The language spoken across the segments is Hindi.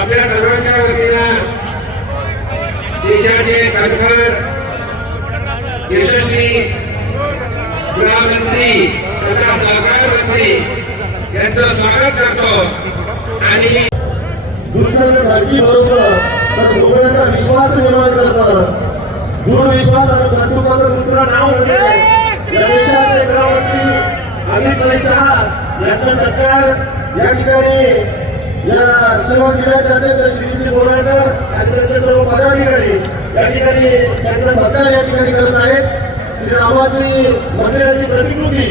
आपल्या सर्वांच्या वतीनं देशाचे कणखर यशस्वी गृहमंत्री तथा सहकार मंत्री यांचं स्वागत करतो आणि दुष्काळाच्या धरती बरोबर लोकांचा विश्वास निर्माण करतात. दृढ विश्वास आणि कर्तृत्वाचं दुसरं नाव म्हणजे या देशाचे गृहमंत्री अमित शहा यांचा सत्कार या ठिकाणी या शिवसेना जिल्ह्याचे अध्यक्ष श्री बोराळकर आणि त्यांचे सर्व पदाधिकारी या ठिकाणी त्यांचा सत्कार या ठिकाणी करत आहेत. श्री रामाची मंदिराची प्रतिकृती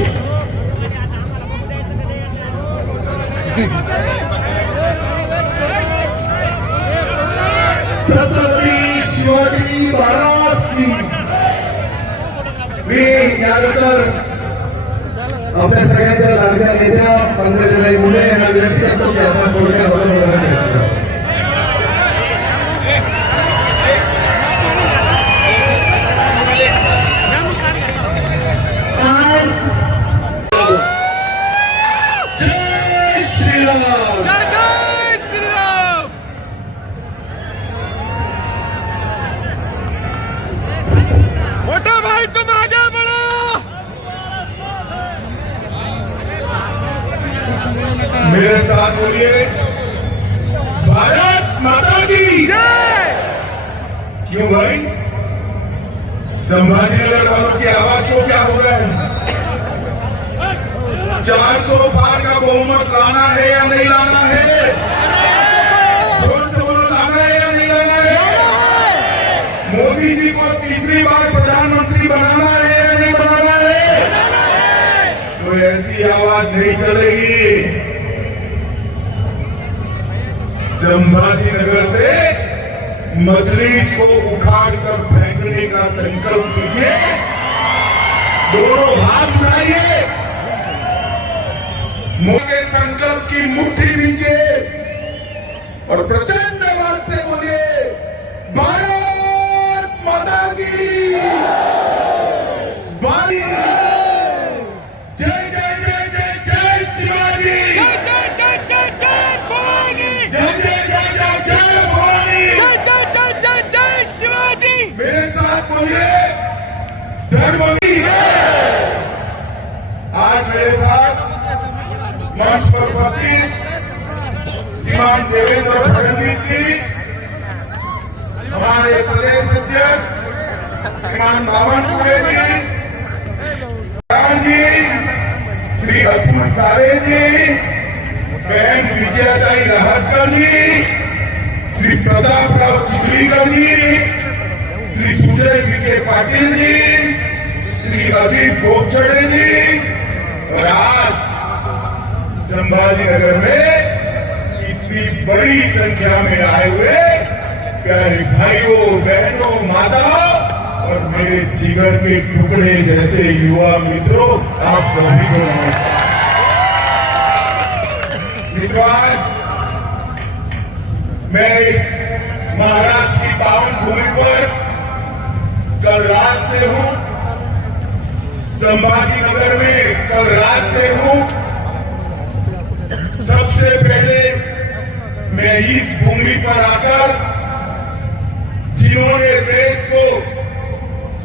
छत्रपती शिवाजी महाराज की. मी यानंतर आपल्या सगळ्यांच्या लाडक्या नेत्या पंकजाताई मुंडे यांना विनंती करतो की आपण थोडक्यात जय श्रीराम. मोटा भाई तुम आगे बढ़ो. मेरे साथ बोलिए भारत माता की जय. क्यों भाई संभाजीनगर वालों की आवाज को क्या हो गया है? 400 पार का बहुमत लाना है या नहीं लाना है? जोर से बोलो, लाना है या नहीं लाना है? मोदी जी को तीसरी बार प्रधानमंत्री बनाना है या नहीं बनाना है? तो ऐसी आवाज नहीं चलेगी. संभाजीनगर से मजलिस को उखाड़ कर फेंकने का संकल्प कीजिए. दोनों हाथ उठाइए. मोके संकल्प की मुट्ठी नीचे और प्रचंड आवाज से बोलिए भारत माता की. जय जय जय जय जय शिवाजी. जय जय जय जय जय भवानी. जय जय जय जय जय भवानी. जय जय जय जय जय शिवाजी. मेरे साथ बोलिए धर्मवीर. आज मेरे साथ मंच पर उपस्थित श्रीमान देवेंद्र फडणवीस जी, हमारे प्रदेश अध्यक्ष श्रीमान बावनकुळे जी, श्री अतुल सावे जी, बहन विजयाताई राहतकर जी, श्री प्रतापराव चिखलीकर जी, श्री सुजय विखे पाटिल जी, श्री अजीत गोपछड़े जी. और आज संभाजीनगर में इतनी बड़ी संख्या में आए हुए प्यारे भाइयों बहनों माताओं और मेरे जिगर के टुकड़े जैसे युवा मित्रों, आप सभी को नमस्कार. मित्रों, आज मैं इस महाराष्ट्र की पावन भूमि पर कल रात से हूं. संभाजीनगर में कल रात से हूं. सबसे पहले मैं इस भूमि पर आकर जिन्होंने देश को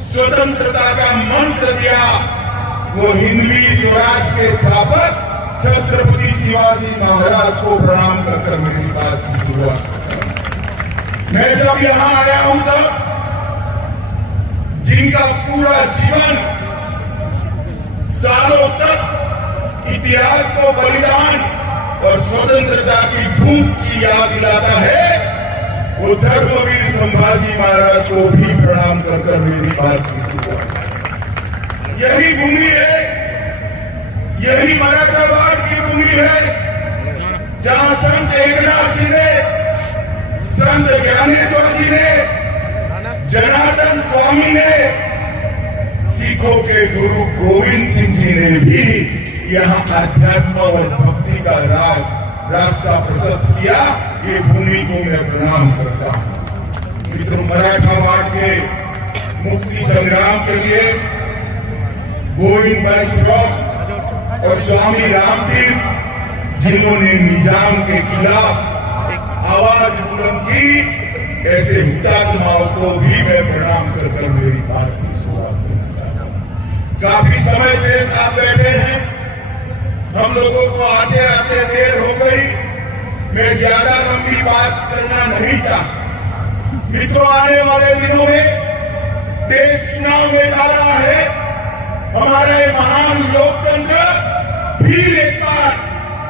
स्वतंत्रता का मंत्र दिया, वो हिंदवी स्वराज के स्थापक छत्रपति शिवाजी महाराज को प्रणाम कर मेरी बात की शुरुआत करता हूं. मैं जब यहां आया हूं तब जिनका पूरा जीवन सालों तक इतिहास को बलिदान और स्वतंत्रता की भूख की याद दिलाता है, वो धर्मवीर संभाजी महाराज को भी प्रणाम कर मेरी बात की शुरुआत. यही भूमि है, यही मराठावाड़ की भूमि है जहां संत एकनाथ जी ने, संत ज्ञानेश्वर जी ने, जनार्दन स्वामी ने, सिखों के गुरु गोविंद सिंह जी ने भी यहाँ अध्यात्म और भक्ति का रास्ता प्रशस्त किया. ये भूमि को मैं प्रणाम करता हूँ. मित्रों, मराठावाड़ के मुक्ति संग्राम के लिए गोविंद भाई श्रॉफ और स्वामी रामतीर्थ, जिन्होंने निजाम के खिलाफ आवाज बुलंद की, ऐसे हुतात्माओं को भी मैं प्रणाम कर मेरी बात की शुरुआत करना चाहता हूं। काफी समय से आप बैठे हैं, हम लोगों को आते आते देर हो गई। मैं ज्यादा लंबी बात करना नहीं चाहता। मित्रों, आने वाले दिनों में देश चुनाव में जा रहा है। हमारा ये महान लोकतंत्र फिर एक बार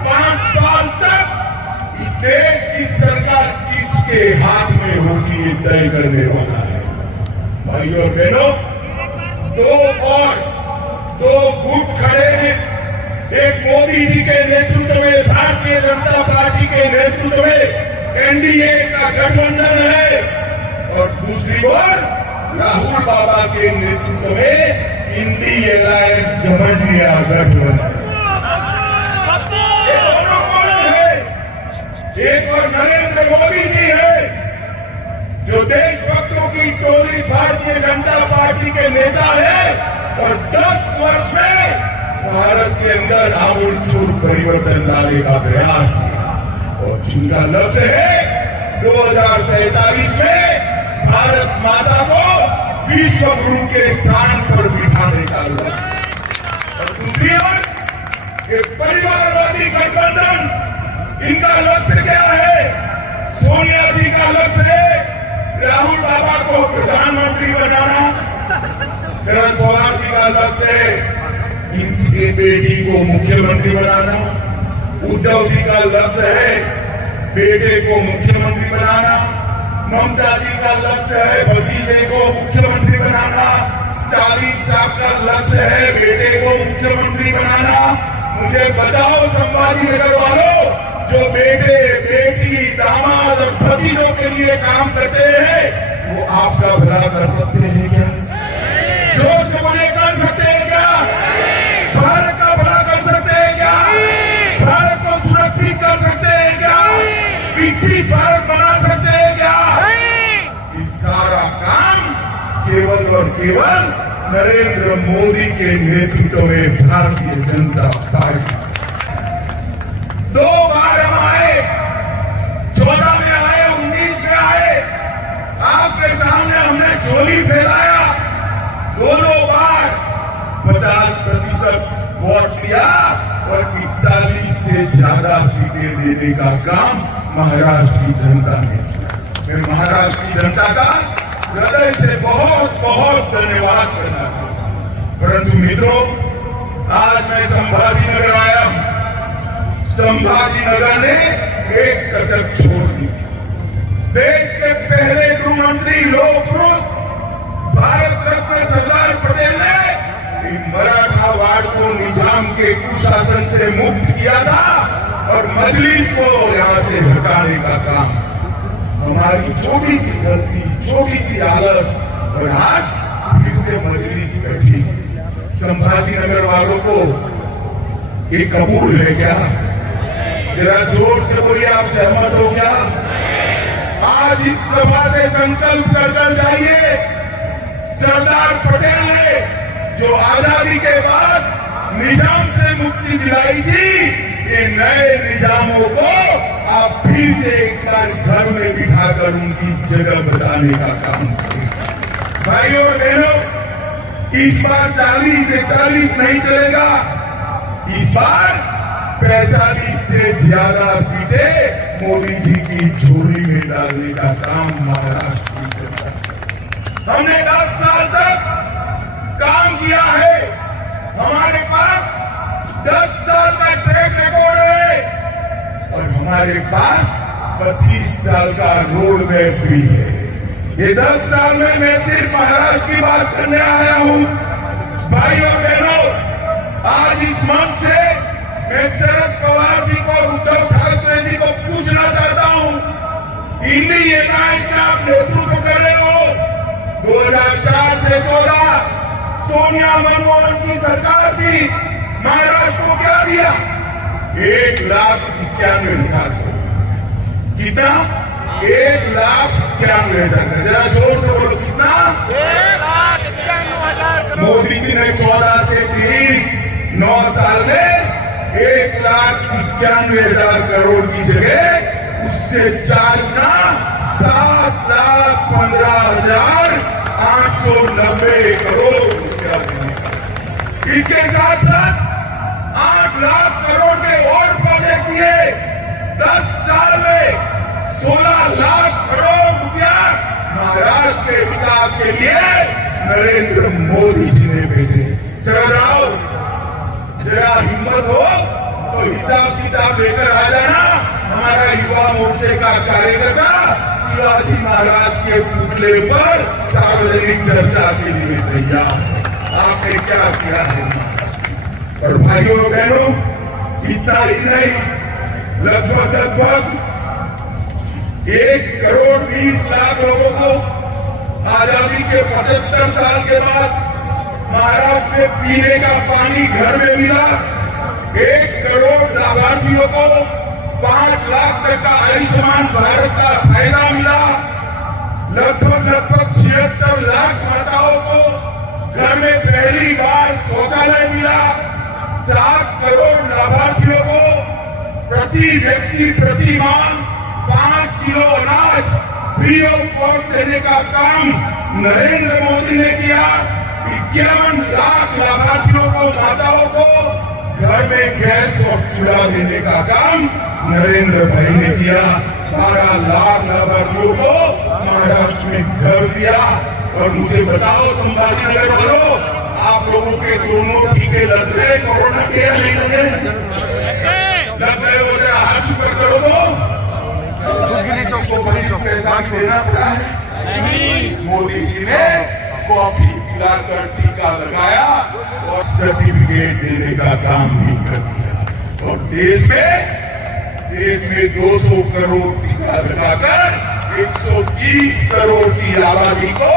5 साल तक इस देश की सरकार किसके हाथ में होगी, ये तय करने वाला है। भाइयों और बहनों, दो गुट खड़े हैं। एक मोदी जी के नेतृत्व में, भारतीय जनता पार्टी के नेतृत्व में एनडीए का गठबंधन है, और दूसरी ओर राहुल बाबा के नेतृत्व में इंडी अलायंस घमंडिया गठबंधन। ये दोनों कौन है? एक और नरेंद्र मोदी जी है, जो देशभक्तों की टोली भारतीय जनता पार्टी के नेता है, और 10 वर्ष में भारत के अंदर आमूलचूल परिवर्तन लाने का प्रयास किया, और जिनका लक्ष्य है 2047 में भारत माता को विश्व गुरु के स्थान पर बिठाने का लक्ष्य। और दूसरी ओर ये परिवारवादी गठबंधन, इनका लक्ष्य क्या है? सोनिया जी का लक्ष्य है राहुल बाबा को प्रधानमंत्री बनाना, शरद पवार जी का लक्ष्य है इनकी बेटी को मुख्यमंत्री बनाना, उद्धव जी का लक्ष्य है बेटे को मुख्यमंत्री बनाना, ममता जी का लक्ष्य है भतीजे को मुख्यमंत्री बनाना, स्टालिन साहब का लक्ष्य है बेटे को मुख्यमंत्री बनाना। मुझे बताओ संभाजी नगर वालों, जो बेटे बेटी दामाद और भतीजों के लिए काम करते हैं, वो आपका भला कर सकते हैं क्या? जोर से बोले, कर सकते हैं क्या? भारत का भला कर सकते हैं क्या? भारत को सुरक्षित कर सकते हैं क्या? विकसित भारत बना सकते हैं क्या? इस सारा काम केवल और केवल नरेंद्र मोदी के नेतृत्व में भारतीय जनता पार्टी। 2 बार हम आए, 14 में आए, 19 में आए, आपके सामने हमने झोली फैलाया। दोनों बार 50% वोट लिया, और 41 से ज्यादा सीटें देने का काम महाराष्ट्र की जनता ने किया। मैं महाराष्ट्र की जनता का हृदय से बहुत बहुत धन्यवाद करना चाहता हूं। परंतु मित्रों, आज मैं संभाजी नगर आया हूं। संभाजी नगर ने एक कसर छोड़ दी। देश के पहले गृह मंत्री, लोह पुरुष, भारत रत्न सरदार पटेल ने मराठा वाड़ को निजाम के कुशासन से मुक्त किया था, और मजलिस को यहां से हटाने का काम हमारी छोटी सी गलती, छोटी सी आलस, और आज फिर से मजलिस बैठी। संभाजी नगर वालों को ये कबूल है क्या? जरा जोर से बोलिए, आप सहमत हो क्या? आज इस सभा से संकल्प कर जाइए, सरदार पटेल ने जो आजादी के बाद निजाम से मुक्ति दिलाई थी, ये नए निजामों को आप फिर से एक बार घर में बिठाकर उनकी जगह बताने का काम करें। भाइयों और बहनों, इस बार 40-41 नहीं चलेगा, इस बार 45 से ज्यादा सीटें मोदी जी की झोली में डालने का काम महाराष्ट्र की जनता। हमने 10 साल तक काम किया है, हमारे पास 10 साल का ट्रैक रिकॉर्ड है, और हमारे पास 25 साल का रोड मैप भी है। ये 10 साल में मैं सिर्फ महाराष्ट्र की बात करने आया हूं। भाइयों बहनों, आज इस मंच से मैं शरद पवार जी को, उद्धव ठाकरे जी को पूछना चाहता हूं, इंडी अलायंस का आप नेतृत्व कर रहे हो। 2004 से 14 सोनिया मनमोहन की सरकार थी, महाराष्ट्र को क्या दिया? 1,91,000 करोड़। कितना? 1,91,000। जरा जोर से बोलो, कितना? 1,91,000 करोड़। मोदी जी ने 14 से 91,000 करोड़ की जगह उससे 4 गुना 7,15,890 करोड़ रुपया देने का। इसके साथ साथ 8 लाख करोड़ के और प्रोजेक्ट किए। 10 साल में 16 लाख करोड़ रुपया महाराष्ट्र के विकास के लिए नरेंद्र मोदी जी ने भेजे। सरदार जरा हिम्मत हो तो हिसाब किताब लेकर आ जाना। हमारा युवा मोर्चे का कार्यकर्ता शिवाजी महाराज के पुतले पर सार्वजनिक चर्चा के लिए तैयार है। आपने क्या किया है? और भाइयों बहनों, इतना ही नहीं, लगभग 1,20,00,000 लोगों को आजादी के 75 साल के बाद महाराष्ट्र में पीने का पानी घर में मिला। 1 करोड़ लाभार्थियों को 5 लाख तक का आयुष्मान भारत का फायदा मिला। लगभग 76 लाख माताओं को घर में पहली बार शौचालय मिला। 7 करोड़ लाभार्थियों को प्रति व्यक्ति प्रति माह 5 किलो अनाज फ्री ऑफ कॉस्ट देने का काम नरेंद्र मोदी ने किया। 51 लाख लाभार्थियों को माताओं को घर में गैस और चूल्हा देने का काम नरेंद्र भाई ने किया। 12 लाख लाभार्थियों को महाराष्ट्र में घर दिया। और मुझे बताओ संभाजी नगर वालों, आप लोगों के दोनों टीके लग गए कोरोना के या नहीं लगे? लग गए हो? जरा हाथ ऊपर करो तो पैसा देना पड़ा है। मोदी जी ने कॉफी पिलाकर टीका लगाया और सर्टिफिकेट देने का काम भी कर दिया। और देश में 200 करोड़ टीका लगाकर 130 करोड़ की आबादी को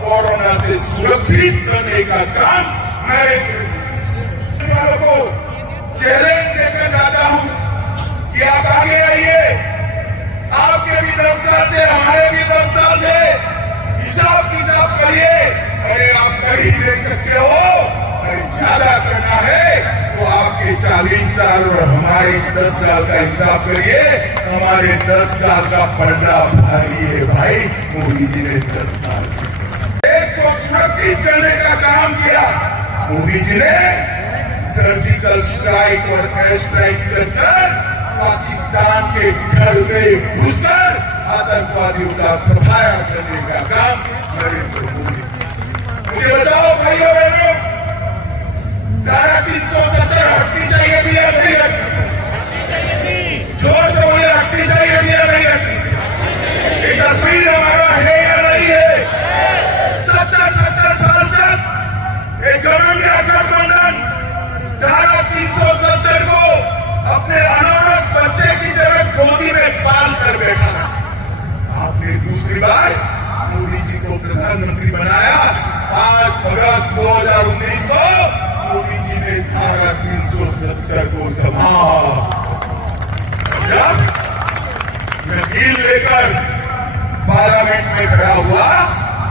कोरोना से सुरक्षित करने का काम नरेंद्र मोदी को चैलेंज देकर जाता हूं कि आप आगे आइए। आपके भी 10 साल थे, हमारे भी 10 साल थे। हिसाब किताब करिए। अरे आप कर ही नहीं सकते हो, अरे ज्यादा करना है तो आपके 40 साल और हमारे 10 साल का हिसाब करिए। हमारे 10 साल का पलड़ा भारी है भाई। मोदी जी ने 10 साल देश को सुरक्षित करने का काम किया। मोदी जी ने सर्जिकल स्ट्राइक और एयर स्ट्राइक कर पाकिस्तान के घर में घुसकर आतंकवादियों का सफाया करने का काम नरेंद्र मोदी। मुझे बताओ भाइयों बहनों, धारा 370 हटनी चाहिए भी या नहीं हटनी चाहिए? जोर से बोले, हटनी चाहिए भी या नहीं हटनी चाहिए? ये तस्वीर हमारा है या नहीं है? 70 साल तक एक घमंडिया गठबंधन धारा 370 को अपने अनारस बच्चे की तरह गोदी में पाल कर बैठा। आपने दूसरी बार मोदी जी को प्रधानमंत्री बनाया। 5 अगस्त 2019 को मोदी जी ने धारा 370 को समाप्त। जब मैं बिल लेकर पार्लियामेंट में खड़ा हुआ,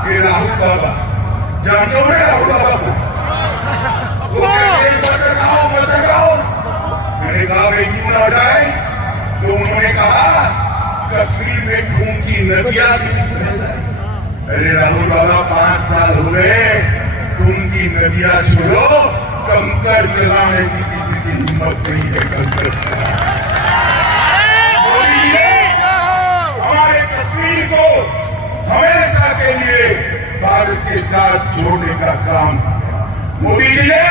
ये राहुल बाबा, जानते हो मैं राहुल बाबा को? वो कहते हैं मत हटाओ। मैंने कहा भाई क्यों ना हटाए? तो उन्होंने कहा कश्मीर में खून की नदियां बह जाए। अरे राहुल बाबा, 5 साल हो गए, खून की नदियां छोड़ो, कंकड़ चलाने की किसी की हिम्मत नहीं है। कंकड़ मोदी जी ने हमारे कश्मीर को हमेशा के लिए भारत के साथ जोड़ने का काम किया। मोदी जी ने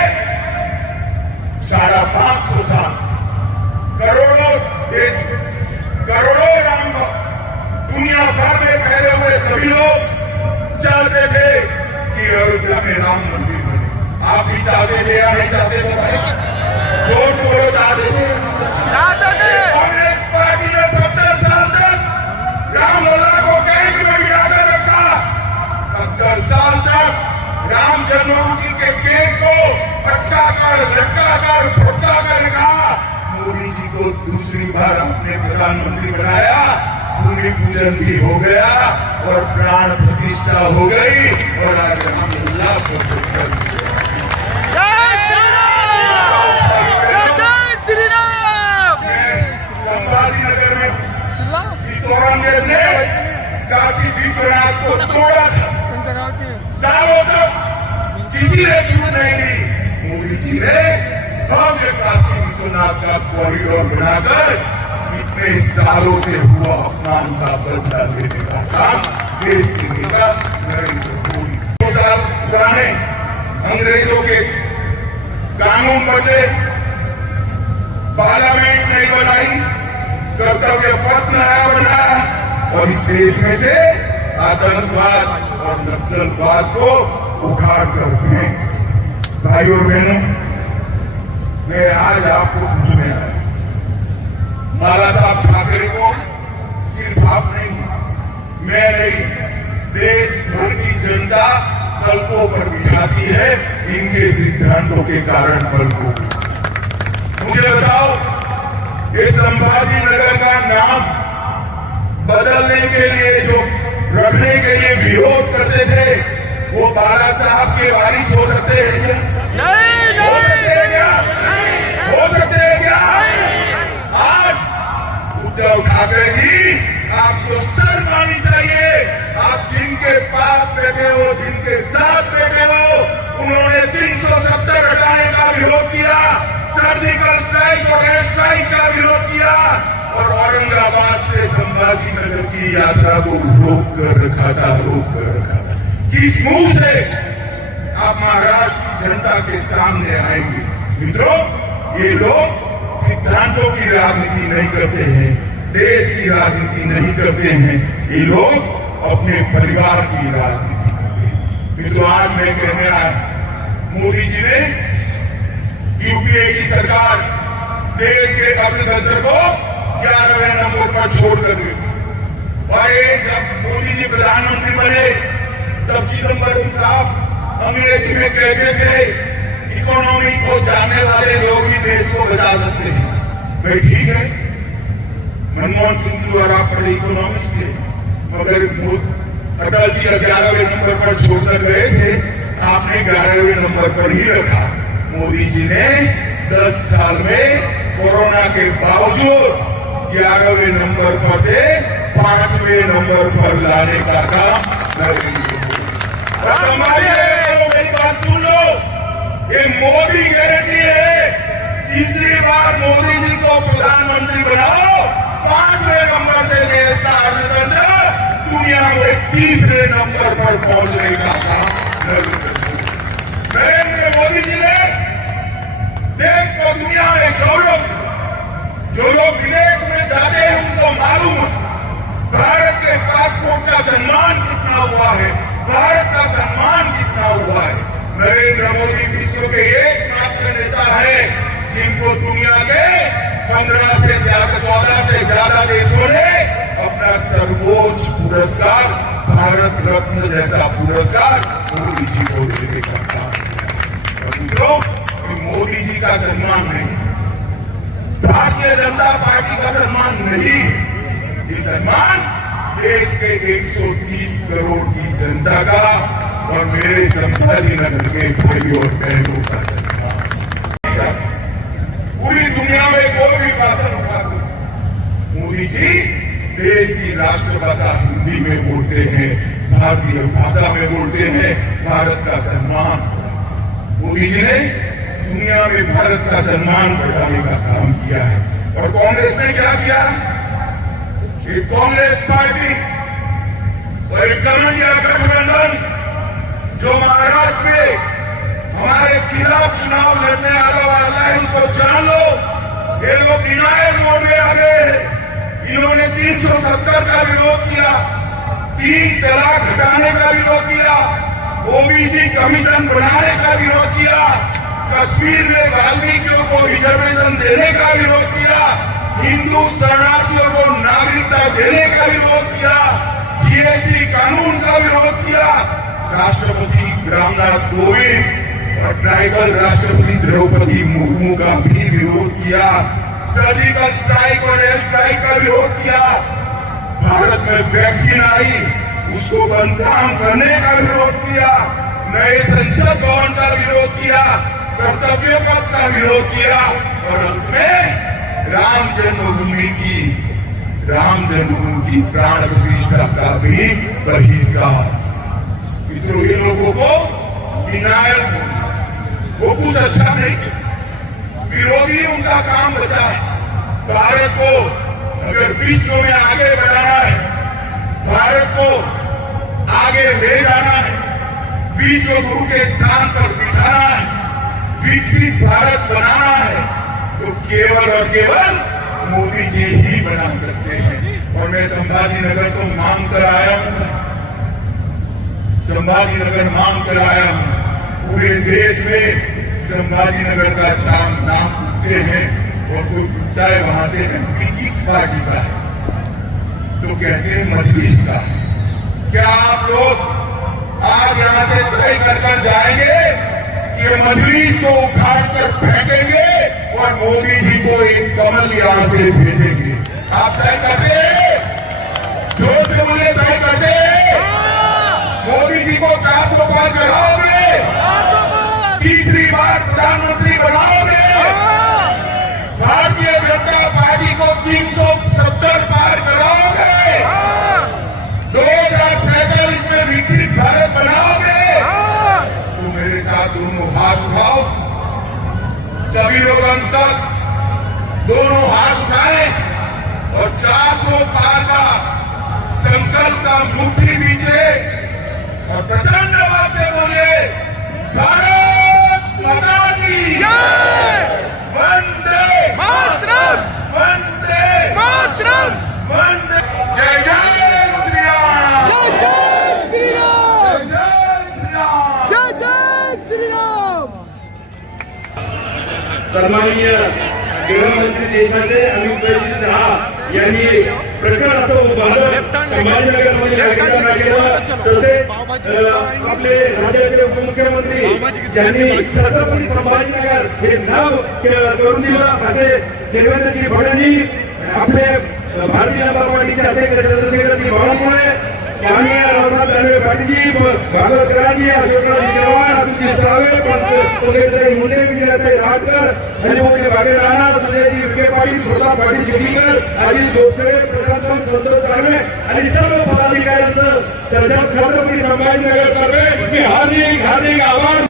550 साल करोड़ों राम भक्त दुनिया भर में फैले हुए सभी लोग चाहते थे कि अयोध्या में राम मंदिर बने। आप भी चाहते थे या नहीं चाहते थे भाई? जोर से बोलो, चाहते थे? कांग्रेस पार्टी ने 70 साल तक रामलला को कैद में गिराकर रखा। 70 साल तक राम जन्मभूमि के केस को अटकाकर, लटकाकर, फटकाकर रखा। मोदी जी को दूसरी बार अपने प्रधानमंत्री बनाया। भूमि पूजन भी हो गया और प्राण प्रतिष्ठा हो गई और आज रामलला को जय श्री राम। छूट नहीं दी। मोदी जी ने भव्य काशी विश्वनाथ का कॉरिडोर बनाकर इतने सालों से हुआ अपमान का बदला लेने का काम देश के नेता नरेंद्र मोदी 2 साल पुराने अंग्रेजों के कानून बदले, पार्लियामेंट नहीं बनाई, कर्तव्य पथ नया बनाया और इस देश में से आतंकवाद और नक्सलवाद को उखाड़ कर फेंक। भाई और बहनों, मैं आज आपको पूछने आया, बाला साहब ठाकरे को सिर्फ आप नहीं, मैं नहीं, देश भर की जनता पलकों पर बिठाती है इनके सिद्धांतों के कारण पलकों पर। मुझे बताओ, ये संभाजी नगर का नाम बदलने के लिए, जो रखने के लिए विरोध करते थे, वो बाला साहब के वारिस हो सकते हैं क्या? नहीं, हो सकते हैं क्या? हो सकते हैं क्या? आज उद्धव ठाकरे जी, आपको शर्म आनी चाहिए। आप जिनके पास बैठे हो, जिनके साथ बैठे हो, उन्होंने 370 हटाने का विरोध किया, सर्जिकल स्ट्राइक और एयर स्ट्राइक का विरोध किया और औरंगाबाद से संभाजी नगर की यात्रा को रोक कर रखा था। किस मुंह से आप महाराष्ट्र की जनता के सामने आएंगे? मित्रों, ये लोग सिद्धांतों की राजनीति नहीं करते हैं, देश की राजनीति नहीं करते हैं, ये लोग अपने परिवार की राजनीति करते हैं। मित्रों, आज मैं कहने आया, मोदी जी ने यूपीए की सरकार देश के अर्थतंत्र को 11वें नंबर पर छोड़कर दी और जब मोदी जी प्रधानमंत्री बने तब चिदम्बरम साहब अंग्रेजी में कहते थे, इकोनॉमी को जानने वाले लोग ही देश को बचा सकते हैं। भाई ठीक है, मनमोहन सिंह जी और आप बड़े इकोनॉमिस्ट थे, मगर अटल जी 11वें नंबर पर छोड़कर गए थे, आपने 11वें नंबर पर ही रखा। मोदी जी ने 10 साल में कोरोना के बावजूद 11वें नंबर पर से 5वें नंबर पर लाने का काम करेंगे। मेरी बात सुन लो, ये मोदी गारंटी है। तीसरी बार मोदी जी को प्रधानमंत्री बनाओ, 5वें नंबर से देश का अर्थतंत्र दुनिया में 3रे नंबर पर पहुंचने का काम करेंगे। नरेंद्र मोदी जी ने देश को दुनिया में गौरव दिया। जो लोग विदेश में जाते हैं उनको मालूम है भारत के पासपोर्ट का सम्मान कितना हुआ है, भारत का सम्मान कितना हुआ है। नरेंद्र मोदी विश्व के एकमात्र नेता है जिनको दुनिया के 14 से ज्यादा देशों ने अपना सर्वोच्च पुरस्कार, भारत रत्न जैसा पुरस्कार मोदी जी को देने का काम किया। मोदी जी का सम्मान नहीं, भारतीय जनता पार्टी का सम्मान नहीं, ये सम्मान देश के 130 करोड़ की जनता का और मेरे संभाजी नगर के भाइयों और बहनों का सम्मान। पूरी दुनिया में कोई भी भाषण उठा दो, मोदी जी देश की राष्ट्रभाषा हिंदी में बोलते हैं, भारतीय भाषा में बोलते हैं, भारत का सम्मान। मोदी जी ने दुनिया में भारत का सम्मान बढ़ाने का काम किया है। और कांग्रेस ने क्या किया? ये कांग्रेस पार्टी और कमलिया गठबंधन जो महाराष्ट्र में हमारे खिलाफ चुनाव लड़ने वाला है, उसको जान लो, ये लोग डिनायल मोड में आ गए हैं। इन्होंने 370 का विरोध किया, 3 तलाक हटाने का विरोध किया, ओबीसी कमीशन बनाने का विरोध किया, कश्मीर में वाल्मीकियों को रिजर्वेशन देने का विरोध किया, हिंदू शरणार्थियों को नागरिकता देने का विरोध किया, जीएसटी कानून का विरोध किया, राष्ट्रपति रामनाथ कोविंद और ट्राइबल राष्ट्रपति द्रौपदी मुर्मू का भी विरोध किया, सर्जिकल स्ट्राइक और एयर स्ट्राइक का विरोध किया, भारत में वैक्सीन आई उसको बंदनाम करने का विरोध किया, नए संसद भवन का विरोध किया, कर्तव्य पथ का विरोध किया और अंत में राम जन्मभूमि की प्राण प्रतिष्ठा का भी बहिष्कार। मित्रों, इन लोगों को डिनायल बोलना, भी उनका काम बचा है। भारत को अगर विश्व में आगे बढ़ाना है, भारत को आगे ले जाना है, विश्व गुरु के स्थान पर बिठाना है, विकसित भारत बनाना है, तो केवल और केवल मोदी जी ही बना सकते हैं। और मैं संभाजीनगर को मांग कर आया हूं, संभाजीनगर मांग कर आया हूं। पूरे देश में संभाजीनगर का चांद नाम उठते हैं और कोई उठता है वहां से एमपी किस पार्टी का है, तो कहते हैं मजलिस का। क्या आप लोग आज यहां से तय कर जाएंगे कि मजलिस को उखाड़ कर फेंकेंगे और मोदी जी को एक कमल यहां से भेजेंगे? आप तय करते हैं? जोर से बोले, तय करते हैं? मोदी जी को 400 पार कराओगे? तीसरी बार प्रधानमंत्री बनाओगे? भारतीय जनता पार्टी को 370 पार कराओगे? 2047 में विकसित भारत बनाओगे? तो मेरे साथ दोनों हाथ उठाओ, सभी लोग अंत तक दोनों हाथ उठाए और 400 पार का संकल्प का मुट्ठी बीचे और प्रचंड आवाज से बोले, भारत माता की जय! वंदे मातरम! वंदे मातरम! वंदे। जय जय श्री राम, जय जय श्री राम! जय श्री राम। जय जय श्री राम! सन्माननीय गृहमंत्री देशाचे अमित भाई शहा यांनी प्रकट असं उद्घाटन संभाजीनगरमध्ये नागरिकांना केलं। तसेच आपले राज्याचे उपमुख्यमंत्री ज्यांनी छत्रपती संभाजीनगर हे नाव करून दिलं असे देवेंद्रजी फडणवीस, आपले भारतीय जनता पार्टीचे अध्यक्ष चंद्रशेखरजी बावनकुळे, माननीय रावसाहेब दानवे पाटीलजी, भागवत कराडजी, अशोकराव चव्हाण, अतुलजी सावे, पंकजताई मुंडे, विजयाताई राटकर, हरिभाऊजी बागे राणा, संजयजी विखे पाटील, प्रताप पाटील चिखलीकर, अजित गोपछडे, प्रशांत संतोष दानवे आणि सर्व पदाधिकाऱ्यांचं छत्रपती संभाजीनगर तर्फे मी हार्दिक आभार